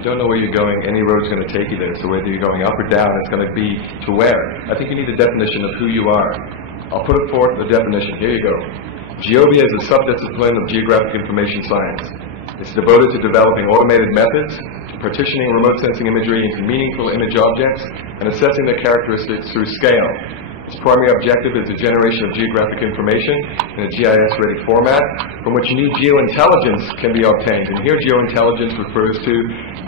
you don't know where you're going, any road's going to take you there. So whether you're going up or down, it's going to be to where. I think you need a definition of who you are. I'll put it forth, the definition. Here you go. GEOBIA is a subdiscipline of geographic information science. It's devoted to developing automated methods, partitioning remote sensing imagery into meaningful image objects, and assessing their characteristics through scale. Its primary objective is the generation of geographic information in a GIS-ready format from which new geointelligence can be obtained. And here geointelligence refers to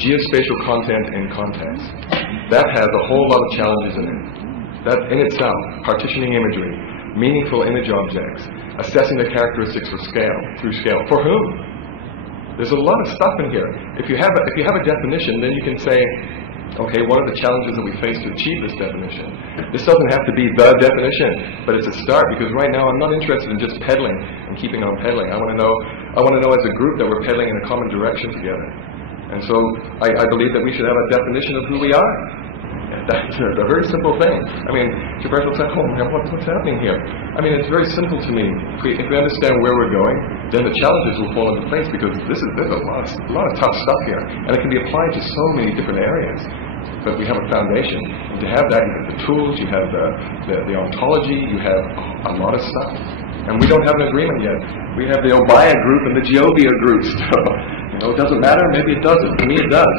geospatial content and context. That has a whole lot of challenges in it. That in itself, partitioning imagery, meaningful image objects, assessing the characteristics of scale, through scale. For whom? There's a lot of stuff in here. If you have a definition, then you can say, okay, what are the challenges that we face to achieve this definition? This doesn't have to be the definition, but it's a start, because right now I'm not interested in just peddling and keeping on peddling. I want to know as a group that we're peddling in a common direction together. And so I believe that we should have a definition of who we are. That's a very simple thing. I mean, your person will say, oh man, what's happening here? I mean, it's very simple to me. If we understand where we're going, then the challenges will fall into place, because there's a lot of tough stuff here, and it can be applied to so many different areas. But we have a foundation. And to have that, you have the tools, you have the ontology, you have a lot of stuff. And we don't have an agreement yet. We have the GEOBIA group and the GEOBIA group. So, it doesn't matter, maybe it doesn't. To me, it does.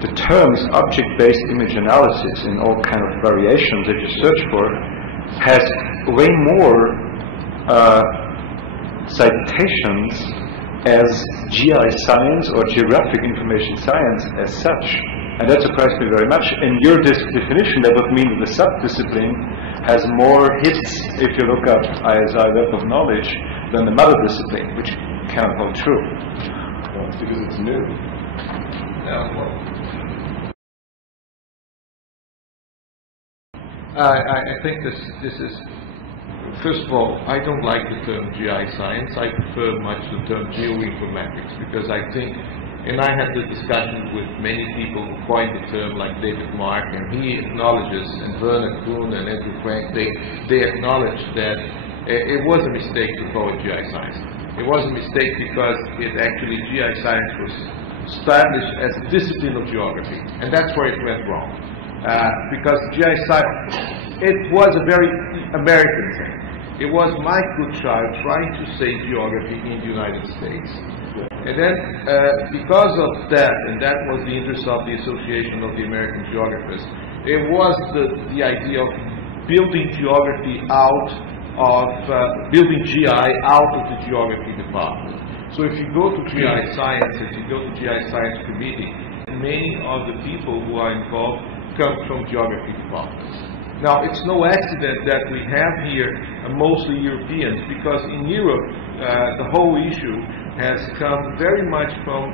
The terms object-based image analysis in all kind of variations that you search for has way more citations as GIScience or geographic information science as such. And that surprised me very much. In your definition, that would mean that the subdiscipline has more hits, if you look up ISI Web of Knowledge, than the mother discipline, which cannot hold true. Well, it's because it's new. I think this is, first of all, I don't like the term GIScience. I prefer much the term geoinformatics, because I think, and I had the discussions with many people who coined the term, like David Mark, and he acknowledges, and Werner Kuhn and Andrew Frank, they acknowledge that it was a mistake to call it GIScience. It was a mistake because GIScience was established as a discipline of geography, and that's where it went wrong. Because GIScience, it was a very American thing. It was Mike Goodchild trying to say geography in the United States. And then, because of that, and that was the interest of the Association of the American Geographers, it was the idea of building geography out of, building GI out of the geography department. So if you go to GIScience, if you go to GIScience committee, many of the people who are involved come from geography departments. Now, it's no accident that we have here mostly Europeans, because in Europe, the whole issue has come very much from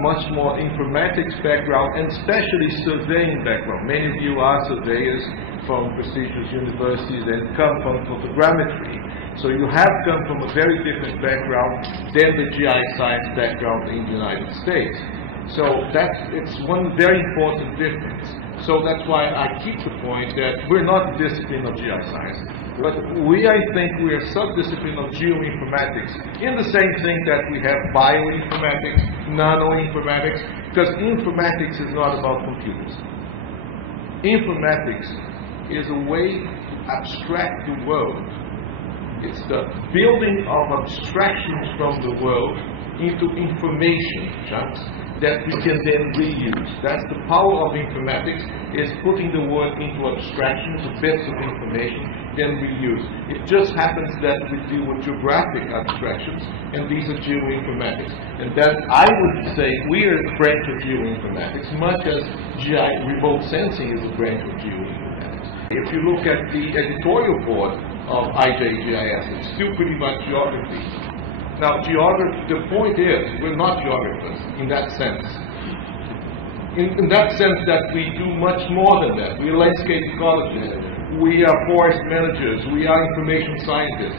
much more informatics background, and especially surveying background. Many of you are surveyors from prestigious universities and come from photogrammetry. So you have come from a very different background than the GIScience background in the United States. So it's one very important difference. So that's why I keep the point that we're not a discipline of GIScience, but I think we are a sub-discipline of geoinformatics, in the same thing that we have bioinformatics, nanoinformatics, because informatics is not about computers. Informatics is a way to abstract the world. It's the building of abstractions from the world into information chunks that we can then reuse. That's the power of informatics, is putting the world into abstractions, bits of information, then reuse. It just happens that we deal with geographic abstractions, and these are geoinformatics. And then I would say we are a branch of geoinformatics, much as remote sensing is a branch of geoinformatics. If you look at the editorial board of IJGIS, it's still pretty much geography. Now, geography, the point is, we're not geographers in that sense. In that sense that we do much more than that. We're landscape ecologists. We are forest managers. We are information scientists.